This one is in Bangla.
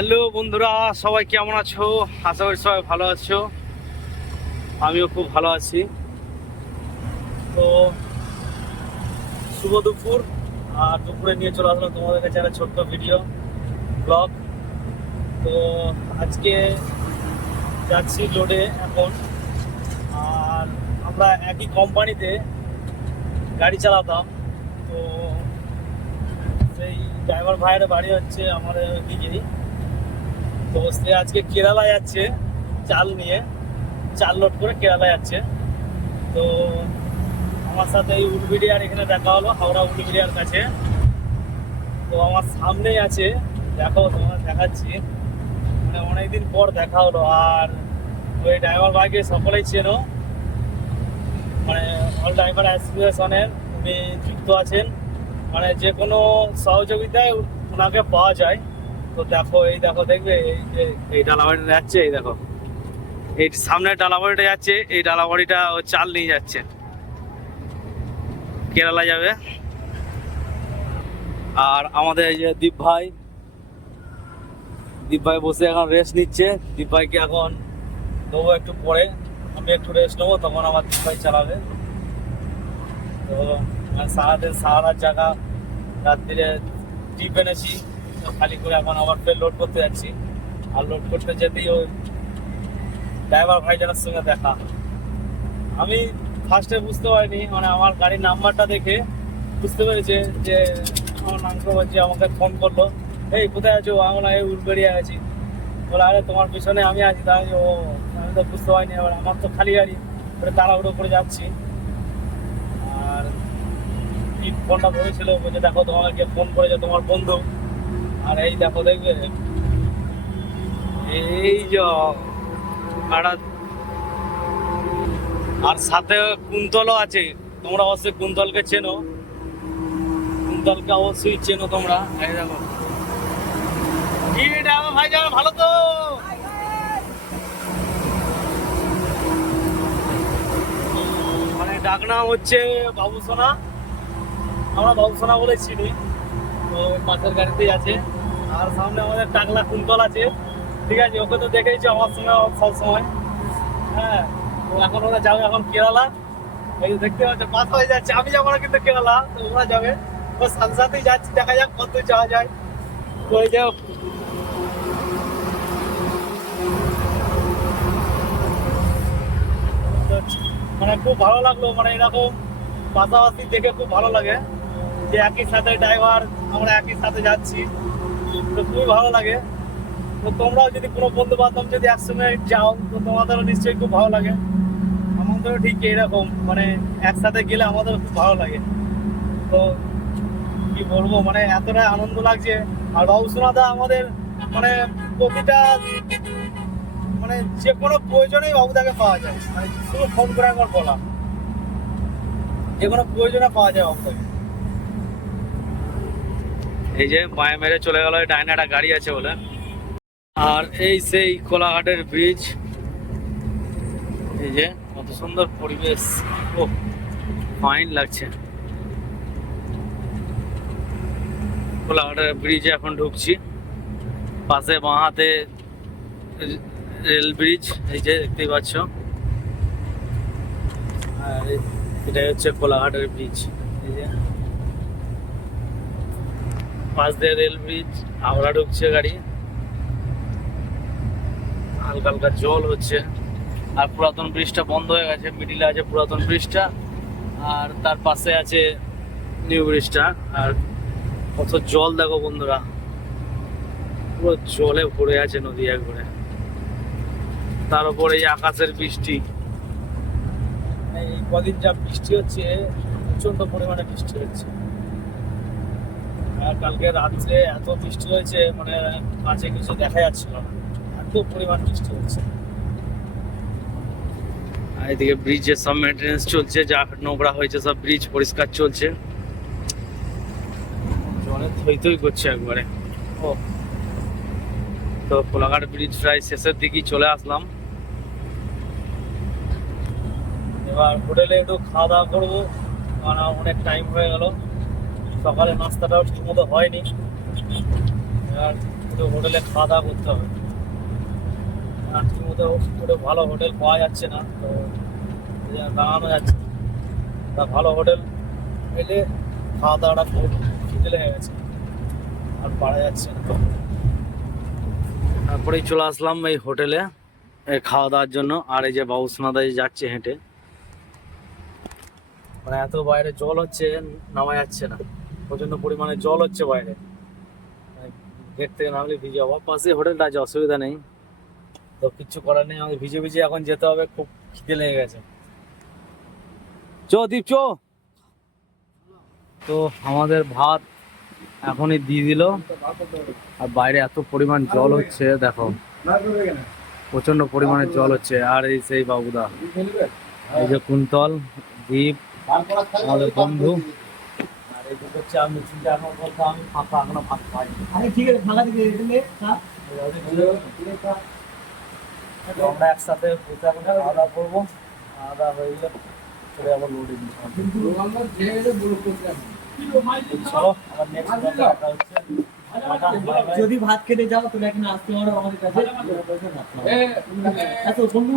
হ্যালো বন্ধুরা, সবাই কেমন আছো? আশা করি সবাই ভালো আছো। আমিও খুব ভালো আছি। তো শুভ দুপুর। আর দুপুরে নিয়ে চলে আসলাম তোমাদের কাছে একটা ছোট্ট ভিডিও ব্লগ। তো আজকে যাচ্ছি লোডে এখন। আর আমরা একই কোম্পানিতে গাড়ি চালাতাম। তো সেই ড্রাইভার ভাইয়ের বাড়ি হচ্ছে আমাদের দিকেই। তো সে আজকে কেরালা যাচ্ছে চাল নিয়ে, চাল লোড করে কেরালা যাচ্ছে। তো আমার সাথে এই উলবেড়িয়ার এখানে দেখা হলো, হাওড়া উলবেড়িয়ার কাছে। তো আমার সামনেই আছে, দেখো তোমার দেখাচ্ছি। মানে অনেকদিন পর দেখা হলো। আর ওই ড্রাইভার ভাইকে সকলেই চেনো, মানে অল ড্রাইভার অ্যাসোসিয়েশনের উনি যুক্ত আছেন। মানে যে কোনো সহযোগিতায় ওনাকে পাওয়া যায়। তো দেখো, এই দেখো, দেখবে এই যে এই ডালাবাড়িটা যাচ্ছে, এই দেখো এই সামনে ডালাবাড়িটা যাচ্ছে। এই ডালাবাড়িটা ও চাল নিয়ে যাচ্ছে, কেরালা যাবে। আর আমাদের এই যে দীপ ভাই বসে এখন রেস্ট নিচ্ছে। দীপ ভাইকে এখন দেবো একটু পরে, আমি একটু রেস্ট নেবো, তখন আমার দীপ ভাই চালাবে। তো সারাদিন সারা জায়গা রাত্রিরে টিপ এনেছি, তো খালি করে এখন আবার ফের লোড করতে যাচ্ছি। আর লোড করতে যেতেই ওই ড্রাইভার ভাইজানের সঙ্গে দেখা। আমি ফার্স্টে বুঝতে পারিনি, মানে আমার গাড়ির নাম্বারটা দেখে বুঝতে পেরেছে যে আমার নামটা বলছে, আমাকে ফোন করলো, এই কোথায় আছো? আমরা এই উলবেড়িয়া আছি। বলে আরে তোমার পিছনে আমি আছি। তাই ও, আমি তো বুঝতে পারিনি। এবার আমার তো খালি গাড়ি, ওটা তাড়াহুড়ো করে যাচ্ছি। আর কি ফোনটা ধরেছিল, বলছে দেখো তোমাকে ফোন করেছে তোমার বন্ধু। আর এই দেখো, দেখবে এই যে আর সাথে কুন্তলও আছে। তোমরা অবশ্যই কুন্তলকে চেনো, কুন্তলকে অবশ্যই চেনো তোমরা। এই দেখো কি ড্রাইভার ভাই যাবে, ভালো তো? মানে ডাকনাম হচ্ছে বাবুসোনা, আমরা বাবুসোনা বলে চিনি। তো পাশের গাড়িতেই আছে। আর সামনে আমাদের টাকলা কুন্তল আছে, ঠিক আছে? ওকে তো দেখেইছো আমার সঙ্গে সব সময়। হ্যাঁ, তো এখন ওরা যাবে এখন কেরালা। এই যে দেখতে পাচ্ছ পাস হয়ে যাচ্ছে, আমি যাবো না কিন্তু কেরালা, তো ওরা যাবে। ওর সাথে সাথেই যাচ্ছি, দেখা যাক কত যাওয়া যায়। তো এই যে মানে খুব ভালো লাগলো, মানে এরকম পাশাপাশি দেখে খুব ভালো লাগে যে একই সাথে ড্রাইভার, আমরা একই সাথে যাচ্ছি, তো খুবই ভালো লাগে। তো তোমরাও যদি কোনো বন্ধু বান্ধব যদি একসঙ্গে যাও, তো তোমাদেরও নিশ্চয়ই খুব ভালো লাগে। আমাদেরও ঠিক এরকম, মানে একসাথে গেলে আমাদেরও খুব ভালো লাগে। তো কি বলবো, মানে এতটাই আনন্দ লাগছে। আর বাবুসোনাদা আমাদের মানে প্রতিটা মানে যে কোনো প্রয়োজনেই বাবুদাকে পাওয়া যায়। মানে শুধু ফোন করে একবার বলা, যে কোনো প্রয়োজনে পাওয়া যায় বাবুদাকে। এই যে মায়া মেরে চলে গেল, ডাইনে একটা গাড়ি আছে বলে। আর এই সেই কোলাঘাটের ব্রিজ, এই যে কত সুন্দর পরিবেশ, ও ফাইন লাগছে। কোলাঘাটের ব্রিজে এখন ঢুকছি। পাশে বাঁ হাতে রেল ব্রিজ, এই যে দেখতেই পাচ্ছ। আর এটাই হচ্ছে কোলাঘাটের ব্রিজ। এই যে পাশ দিয়ে রেল ব্রিজ, হাওড়া ঢুকছে গাড়ি। হালকা হালকা জল হচ্ছে। আর পুরাতন ব্রিজটা বন্ধ হয়ে গেছে, মিডিলে আছে পুরাতন ব্রিজটা, আর তার পাশে আছে নিউ ব্রিজটা। আর কত জল দেখো বন্ধুরা, পুরো জলে ভরে আছে নদী একবারে। তার উপরে এই আকাশের বৃষ্টি, এই কদিন যা বৃষ্টি হচ্ছে, প্রচন্ড পরিমাণে বৃষ্টি হচ্ছে। আর কালকে রাত্রে এত বৃষ্টি হয়েছে, মানে কাছে কিছু দেখা যাচ্ছিল না, এত পরিমাণ বৃষ্টি হচ্ছে। আর এদিকে ব্রিজের সব মেনটেন্যান্স চলছে, যা নোংরা হয়েছে সব ব্রিজ পরিষ্কার চলছে। জলে থই থই করছে একবারে। ও, তো কোলাঘাট ব্রিজ প্রায় শেষের দিকেই চলে আসলাম। এবার হোটেলে একটু খাওয়া দাওয়া করবো, কারণ অনেক টাইম হয়ে গেল। সকালে নাস্তাটাও ঠিক মতো হয়নি। আর কিন্তু হোটেলে খাওয়া দাওয়া করতে হবে। আর ঠিকমতো ওটা ভালো হোটেল পাওয়া যাচ্ছে না, তো দাঁড়ানো যাচ্ছে না। তা ভালো হোটেল এলে খাওয়া দাওয়াটা খুব হোটেলে হয়ে গেছে, আর পারা যাচ্ছে না। তারপরেই চলে আসলাম এই হোটেলে এই খাওয়া দাওয়ার জন্য। আর এই যে বাবুসোনাদা যাচ্ছে হেঁটে, মানে এত বাইরে জল হচ্ছে, নামা যাচ্ছে না, প্রচন্ড পরিমাণে জল হচ্ছে বাইরে। গেট থেকে নামলে ভিজে যাবো, পাশে হোটেলটা আছে, অসুবিধা নেই, তো কিচ্ছু করার নেই, আমাদের ভিজে ভিজে এখন যেতে হবে। খুব খিদে লেগে গেছে। চো দীপ চো। তো আমাদের ভাত এখনই দিয়ে দিল, আর বাইরে এত পরিমাণ জল হচ্ছে দেখো, প্রচন্ড পরিমাণে জল হচ্ছে। আর এই সেই বাবুদা, এই যে কুন্তল, দীপ আমাদের বন্ধু, আর এই দুটো হচ্ছে আমি চিন্তা এখন বলতে আমি ফাঁকা, এখনো ভাত খাই। ঠিক আছে, ফাঁকা দিকে আমরা একসাথে বসে এখন খাওয়া দাওয়া করবো। খাওয়া দাওয়া হয়ে গেলে চলে যাবো লোডে। চলো আবার নেক্সট দেখা হচ্ছে। যদি ভাত খেতে যাও তুমি এখন আসতে পারো আমাদের কাছে। এত বন্ধু